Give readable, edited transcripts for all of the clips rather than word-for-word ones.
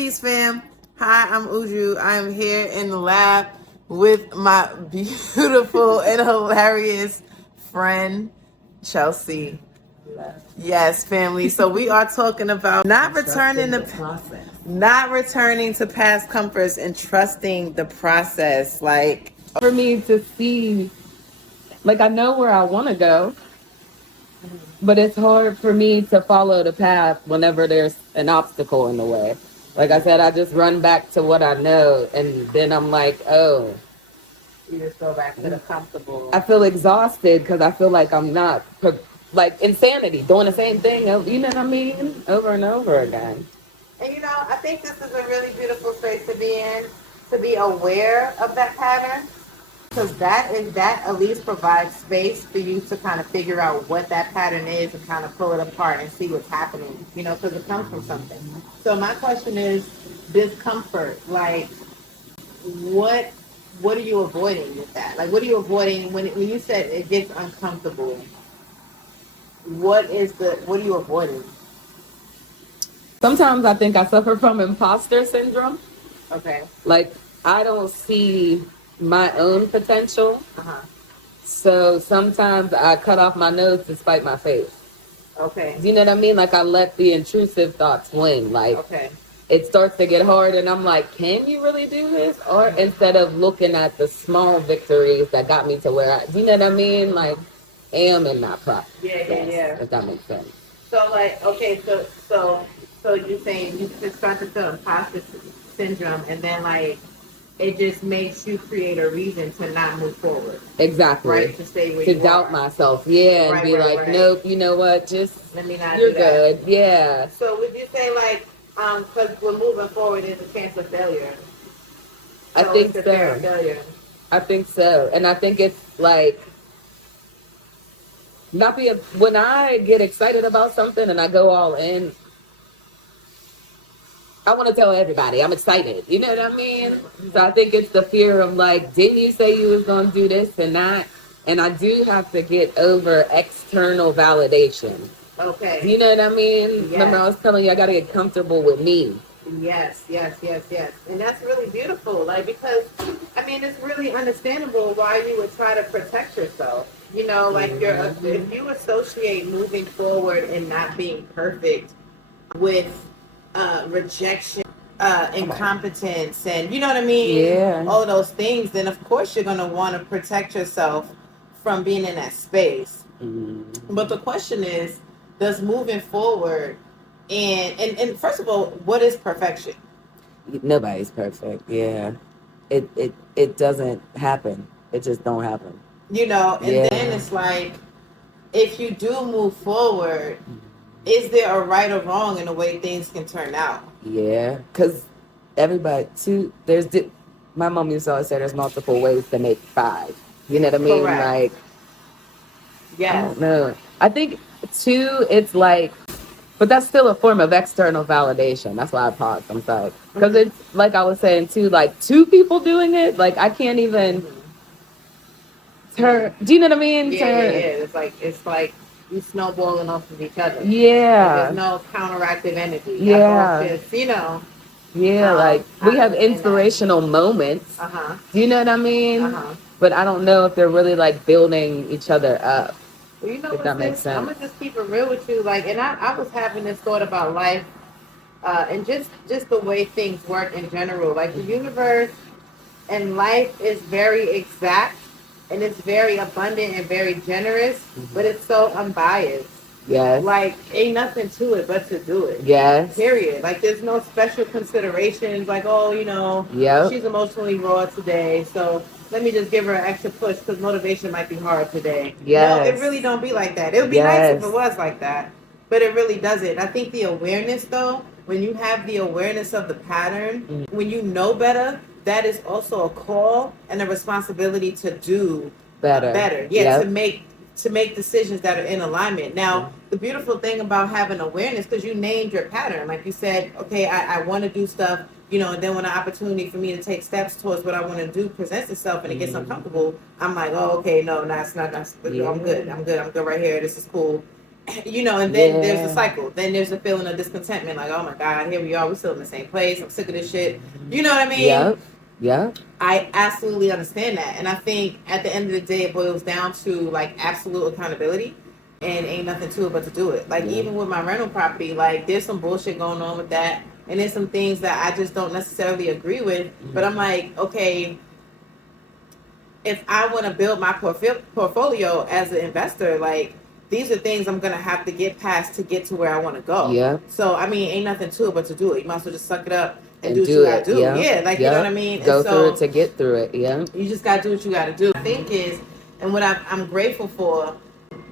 Peace, fam. Hi, I'm Uju. I am here in the lab with my beautiful and hilarious friend, Chelsea. Yes, family. So we are talking about not returning to past comforts and trusting the process. Like, For me to see, like, I know where I want to go, but it's hard for me to follow the path whenever there's an obstacle in the way. Like I said, I just run back to what I know, and then I'm like, oh, you just go back to the comfortable. I feel exhausted because I feel like I'm not, like, insanity, doing the same thing, you know what I mean, over and over again. And you know, I think this is a really beautiful space to be in, to be aware of that pattern. Because that at least provides space for you to kind of figure out what that pattern is and kind of pull it apart and see what's happening, you know, because it comes from something. So my question is discomfort. Like, what are you avoiding with that? Like, what are you avoiding when you said it gets uncomfortable? What are you avoiding? Sometimes I think I suffer from imposter syndrome. Okay. Like, I don't see my own potential. Uh-huh. So sometimes I cut off my nose to spite my face. Okay. You know what I mean? Like, I let the intrusive thoughts win. Like, okay. It starts to get hard and I'm like, can you really do this? Or instead of looking at the small victories that got me to where you know what I mean? Like, am in that process. Yeah. If that makes sense. So, like, okay, so you're saying you just start to feel imposter syndrome, and then, like, it just makes you create a reason to not move forward. Exactly. Right? To stay where to you doubt are. myself. Yeah. And be like, nope, you know what? Just, let me not you're do that. good. Yeah. So would you say, like, because we're moving forward, there's a chance of failure? I think so. I think so. And I think it's like, when I get excited about something and I go all in, I want to tell everybody I'm excited. You know what I mean? So I think it's the fear of like, didn't you say you was going to do this and that? And I do have to get over external validation. Okay. Do you know what I mean? Yes. Remember I was telling you I got to get comfortable with me. Yes. And that's really beautiful. Like, because, I mean, it's really understandable why you would try to protect yourself. You know, like, if you associate moving forward and not being perfect with rejection, incompetence, and you know what I mean? All of those things, then of course you're going to want to protect yourself from being in that space. But the question is, does moving forward and first of all, what is perfection? Nobody's perfect. Yeah. It doesn't happen. It just don't happen. You know, and then it's like, if you do move forward, is there a right or wrong in the way things can turn out? Yeah, because my mom used to always say there's multiple ways to make five. You know what I mean? Correct. Like, yes. I don't know. I think, too, it's like, but that's still a form of external validation. That's why I paused. I'm sorry. Because it's, like I was saying, too, like, two people doing it, like, I can't even turn. Do you know what I mean? Yeah. It's like you snowballing off of each other. Yeah. Like, there's no counteractive energy. Yeah. Just, you know. Yeah, like, we have inspirational moments. Uh-huh. You know what I mean? Uh-huh. But I don't know if they're really, like, building each other up. Well, you know, if that makes sense. I'm going to just keep it real with you. Like, and I was having this thought about life and just the way things work in general. Like, the universe and life is very exact, and it's very abundant and very generous, but it's so unbiased. Yes. Like, ain't nothing to it but to do it. Yes. Period. Like, there's no special considerations. Like, oh, you know, she's emotionally raw today, so let me just give her an extra push because motivation might be hard today. Yes. No, it really don't be like that. It would be nice if it was like that, but it really doesn't. I think the awareness, though, when you have the awareness of the pattern, when you know better, that is also a call and a responsibility to do better. Yeah, to make decisions that are in alignment. Now, the beautiful thing about having awareness, because you named your pattern, like you said, okay, I want to do stuff, you know, and then when an opportunity for me to take steps towards what I want to do presents itself and it gets uncomfortable, I'm like, oh, okay, no, it's not, I'm good right here, this is cool. you know, and then there's a cycle. Then there's a feeling of discontentment, like, oh my God, here we are, we're still in the same place. I'm sick of this shit. You know what I mean? Yep. Yeah. I absolutely understand that. And I think at the end of the day, it boils down to like absolute accountability, and ain't nothing to it but to do it. Like, even with my rental property, like, there's some bullshit going on with that. And there's some things that I just don't necessarily agree with. But I'm like, okay, if I want to build my portfolio as an investor, like, these are things I'm going to have to get past to get to where I want to go. Yeah. So, I mean, ain't nothing to it but to do it. You might as well just suck it up and do what you got to do. Yeah, like, you know what I mean? Go through it to get through it, yeah. You just got to do what you got to do. I think is, and what I'm grateful for,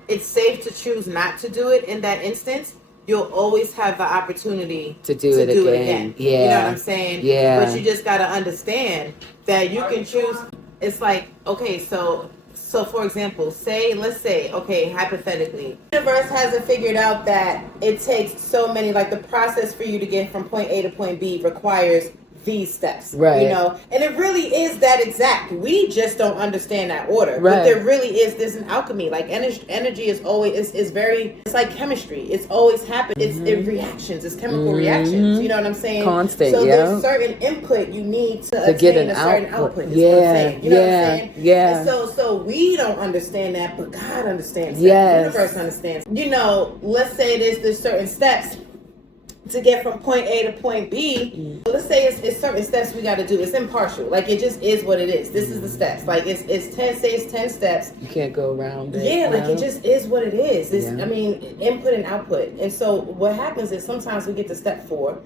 it's safe to choose not to do it in that instance. You'll always have the opportunity to do it again. Yeah. You know what I'm saying? Yeah. But you just got to understand that you can choose. It's like, okay, so for example, let's say, okay, hypothetically, the universe hasn't figured out that it takes so many, like, the process for you to get from point A to point B requires these steps, right? You know, and it really is that exact. We just don't understand that order, right? But there really is. There's an alchemy. Like, energy is always is very. It's like chemistry. It's always happened. It's reactions. It's chemical reactions. You know what I'm saying? Constant. So there's certain input you need to get an a certain output. Yeah. What I'm saying. You know what I'm saying? Yeah. And so we don't understand that, but God understands. Yes. The universe understands. You know, let's say there's certain steps to get from point A to point B. Let's say it's certain steps we got to do. It's impartial. Like, it just is what it is. This is the steps. Like, it's 10 steps. You can't go around it. Yeah, like, it just is what it is. I mean, input and output. And so what happens is sometimes we get to step 4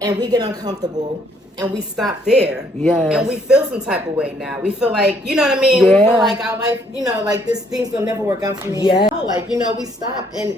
and we get uncomfortable and we stop there. Yes. And we feel some type of way now. We feel like, you know what I mean? Yeah. We feel like our life, you know, like, this thing's gonna never work out for me. Yeah. No, like, you know, we stop and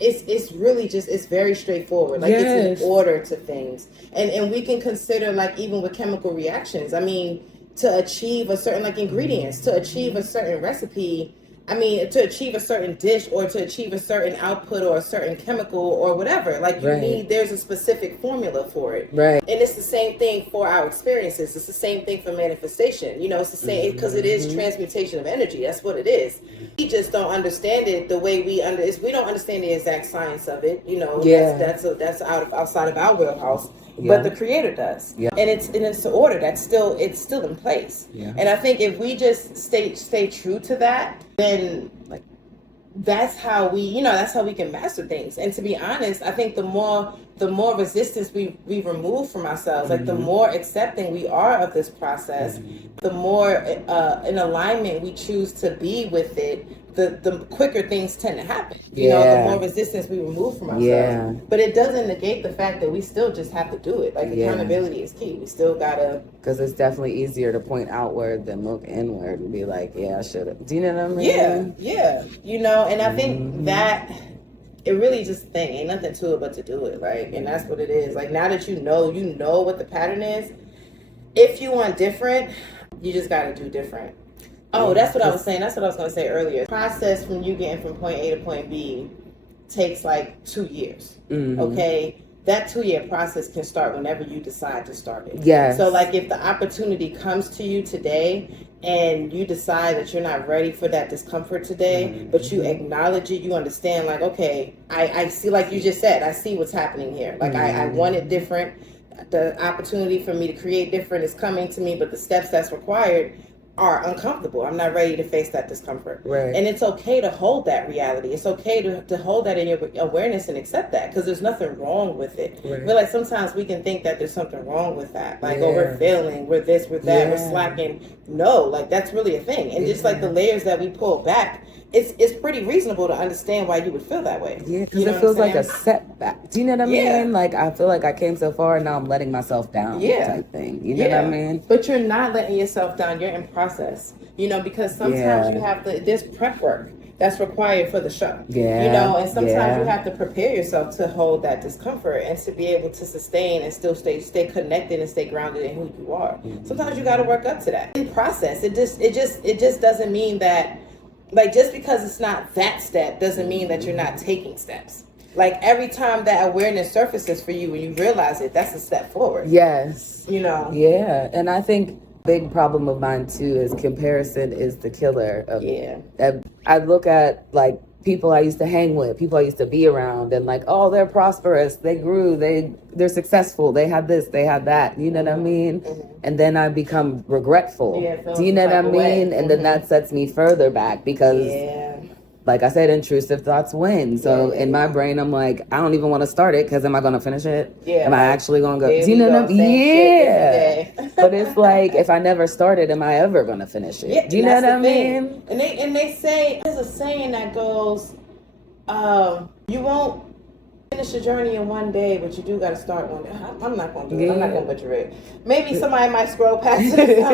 it's really just, it's very straightforward. Like, it's an order to things. And we can consider, like, even with chemical reactions, I mean, to achieve a certain, like, ingredients, to achieve a certain recipe, I mean, to achieve a certain dish or to achieve a certain output or a certain chemical or whatever, like, you need, there's a specific formula for it. Right. And it's the same thing for our experiences. It's the same thing for manifestation. You know, it's the same, because it is transmutation of energy. That's what it is. We just don't understand it the way we don't understand the exact science of it. You know, that's outside of our wheelhouse. Yeah. But the Creator does, and it's the order that's still in place. Yeah. And I think if we just stay true to that, then, like, that's how we can master things. And to be honest, I think the more resistance we remove from ourselves, like, the more accepting we are of this process, the more in alignment we choose to be with it, the quicker things tend to happen. You know, the more resistance we remove from ourselves. Yeah. But it doesn't negate the fact that we still just have to do it. Like, accountability is key. We still gotta. Because it's definitely easier to point outward than look inward and be like, yeah, I should have. Do you know what I mean? Yeah. You know, and I think that it really just ain't nothing to it but to do it. Like, and that's what it is. Like, now that you know what the pattern is, if you want different, you just gotta do different. Oh, that's what I was saying. That's what I was going to say earlier. Process from you getting from point A to point B takes like 2 years. Okay? That 2-year process can start whenever you decide to start it. Yes. So, like, if the opportunity comes to you today and you decide that you're not ready for that discomfort today, but you acknowledge it, you understand, like, okay, I see, like you just said, I see what's happening here. Like, I want it different. The opportunity for me to create different is coming to me, but the steps that's required are uncomfortable. I'm not ready to face that discomfort. Right. And it's okay to hold that reality. It's okay to hold that in your awareness and accept that, because there's nothing wrong with it. Right. But, like, sometimes we can think that there's something wrong with that. Like, oh, we're failing, we're this, we're that, we're slacking. No, like, that's really a thing. And just like the layers that we pull back, it's pretty reasonable to understand why you would feel that way. Yeah, because it feels like a setback. Do you know what I mean? Like, I feel like I came so far and now I'm letting myself down type thing. You know what I mean? But you're not letting yourself down. You're in process. You know, because sometimes you have to, there's prep work that's required for the show. Yeah. You know, and sometimes you have to prepare yourself to hold that discomfort and to be able to sustain and still stay connected and stay grounded in who you are. Sometimes you got to work up to that. In process, it just doesn't mean that, like, just because it's not that step doesn't mean that you're not taking steps. Like, every time that awareness surfaces for you and you realize it, that's a step forward. Yes. You know? Yeah. And I think big problem of mine too is comparison is the killer of I look at, like, people I used to hang with, people I used to be around, and like, oh, they're prosperous, they grew, they're successful, they had this, they had that, you know what I mean? And then I become regretful. Do you know what I mean? And then that sets me further back because like I said, intrusive thoughts win. So in my brain, I'm like, I don't even want to start it because am I going to finish it? Am I actually going to go? Do you know what I mean? Yeah. But it's like, if I never started, am I ever going to finish it? Yeah, do you know what I mean? And they say, there's a saying that goes, you won't finish the journey in one day, but you do got to start one day. I'm not going to do it. I'm not going to butcher it. Maybe somebody might scroll past it.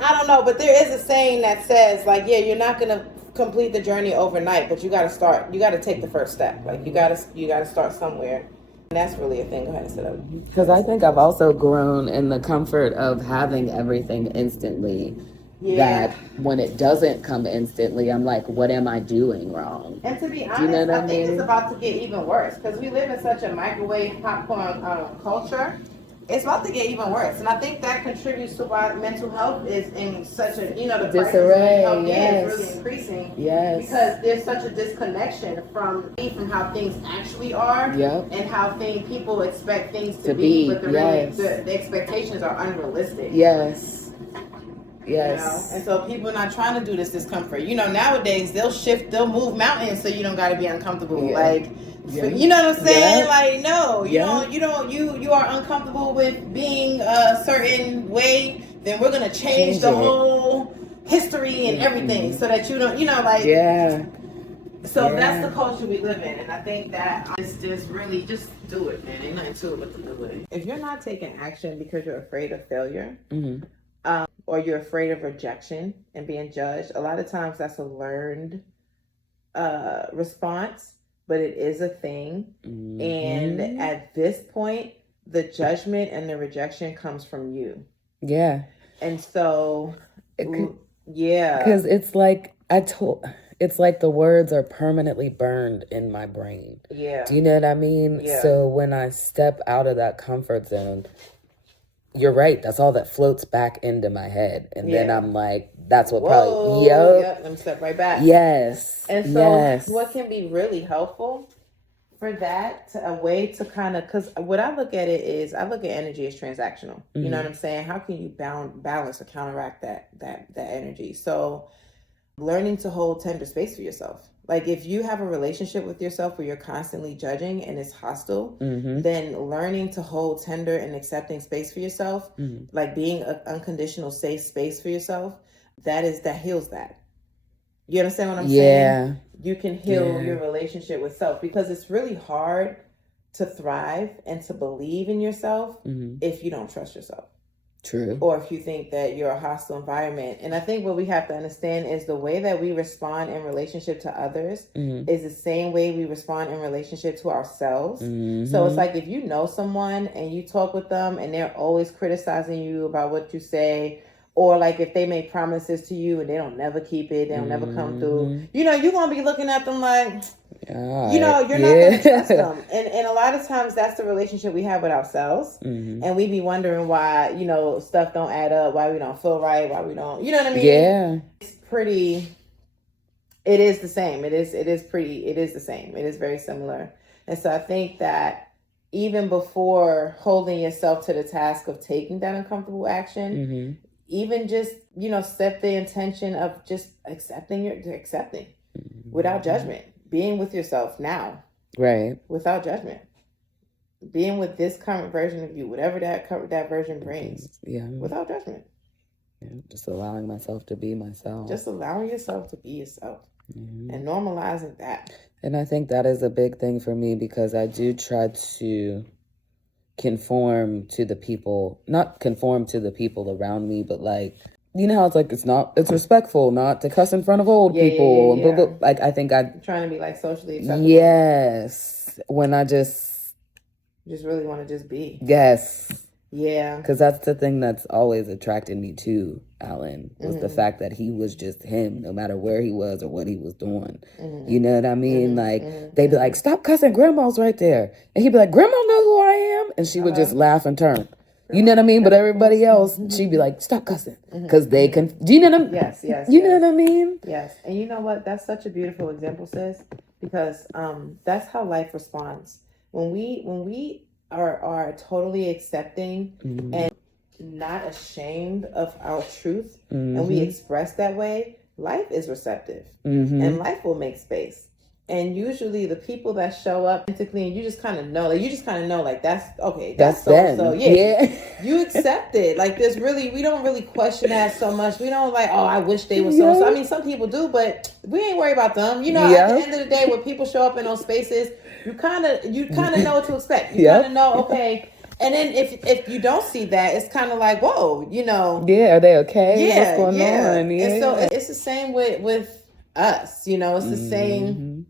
I don't know. But there is a saying that says, like, yeah, you're not going to complete the journey overnight, but you got to start. You got to take the first step. Like, you got to start somewhere. And that's really a thing. Go ahead and sit up. Because I think I've also grown in the comfort of having everything instantly. Yeah. That when it doesn't come instantly, I'm like, what am I doing wrong? And to be honest, I think it's about to get even worse because we live in such a microwave popcorn culture. It's about to get even worse, and I think that contributes to why mental health is in such a, the disarray. Health is really increasing. Yes. Because there's such a disconnection from how things actually are, and how people expect things to be, but the expectations are unrealistic. Yes. And so people are not trying to do this discomfort. Nowadays they'll move mountains so you don't got to be uncomfortable. You know what I'm saying? Like, no, you are uncomfortable with being a certain way, then we're going to change the whole history and everything so that you don't, So that's the culture we live in. And I think that it's just really, just do it, man. Ain't nothing to it but to do it. If you're not taking action because you're afraid of failure, or you're afraid of rejection and being judged, a lot of times that's a learned response. But it is a thing. And at this point, the judgment and the rejection comes from you. Yeah. And so, because it's like it's like the words are permanently burned in my brain. Yeah. Do you know what I mean? Yeah. So when I step out of that comfort zone, you're right. That's all that floats back into my head. And then I'm like, that's what probably, let me step right back. Yes. And so what can be really helpful for that, a way to kind of, because what I look at it is, I look at energy as transactional. You know what I'm saying? How can you balance or counteract that energy? So learning to hold tender space for yourself. Like, if you have a relationship with yourself where you're constantly judging and it's hostile, then learning to hold tender and accepting space for yourself, like being an unconditional safe space for yourself, that heals that. You understand what I'm saying? You can heal your relationship with self, because it's really hard to thrive and to believe in yourself if you don't trust yourself. True. Or if you think that you're a hostile environment. And I think what we have to understand is the way that we respond in relationship to others is the same way we respond in relationship to ourselves. So it's like, if you know someone and you talk with them and they're always criticizing you about what you say, or like if they make promises to you and they don't never keep it, they don't never come through, you're going to be looking at them like, you're not going to trust them. And a lot of times that's the relationship we have with ourselves. And we be wondering why, stuff don't add up, why we don't feel right, why we don't, you know what I mean? Yeah. It is the same. It is the same. It is very similar. And so I think that even before holding yourself to the task of taking that uncomfortable action, even just, set the intention of just accepting without judgment, being with yourself now, right? Without judgment, being with this current version of you, whatever that version brings, without judgment. Just allowing myself to be myself. Just allowing yourself to be yourself and normalizing that. And I think that is a big thing for me, because I do try to conform to the people, not conform to the people around me, but like, how it's like, it's respectful not to cuss in front of old people. And blah, blah. Like, I think I'm trying to be like socially acceptable. Yes. When I just really want to just be. Yes. Yeah. Because that's the thing that's always attracted me to Alan, was the fact that he was just him, no matter where he was or what he was doing. You know what I mean? Like, they'd be like, stop cussing, Grandma's right there. And he'd be like, Grandma know who I am? And she would just laugh and turn. You know what I mean? But everybody else, she'd be like, stop cussing. Because they can, do you know what I mean? Yes. You know what I mean? Yes. And you know what? That's such a beautiful example, sis. because that's how life responds. When we are totally accepting and not ashamed of our truth, and we express that way, life is receptive, and life will make space. And usually the people that show up authentically, and you just kind of know, like that's okay, that's so you accept it. Like we don't really question that so much. We don't like, oh, I wish they were so. I mean, some people do, but we ain't worried about them. You know, at the end of the day, when people show up in those spaces, you kind of know what to expect. You kind of know, okay. And then if you don't see that, it's kind of like, whoa, you know. Yeah, are they okay? What's going on? Yeah. And so it's the same with us. You know, it's the same.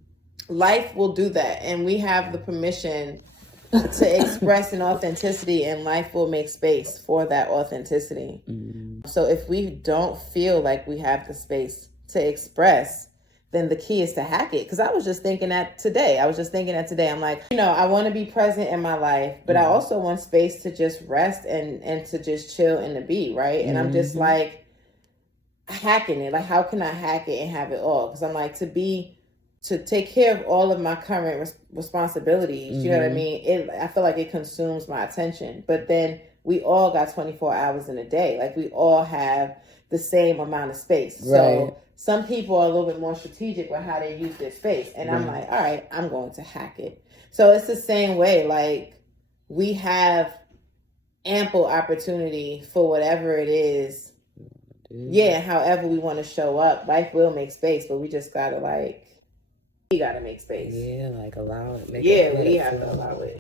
Life will do that, and we have the permission to express an authenticity, and life will make space for that authenticity. So if we don't feel like we have the space to express, then the key is to hack it. Because I was just thinking that today. I'm like, you know, I want to be present in my life, but I also want space to just rest and to just chill and to be, right? And I'm just like hacking it. Like, how can I hack it and have it all? Because I'm like, to take care of all of my current responsibilities, you know what I mean? I feel like it consumes my attention. But then we all got 24 hours in a day. Like, we all have the same amount of space. Right. So some people are a little bit more strategic with how they use their space. And I'm like, all right, I'm going to hack it. So it's the same way. Like, we have ample opportunity for whatever it is. Yeah, however we want to show up. Life will make space, but we just got to we got to make space. Yeah, like allow it. We have to allow it.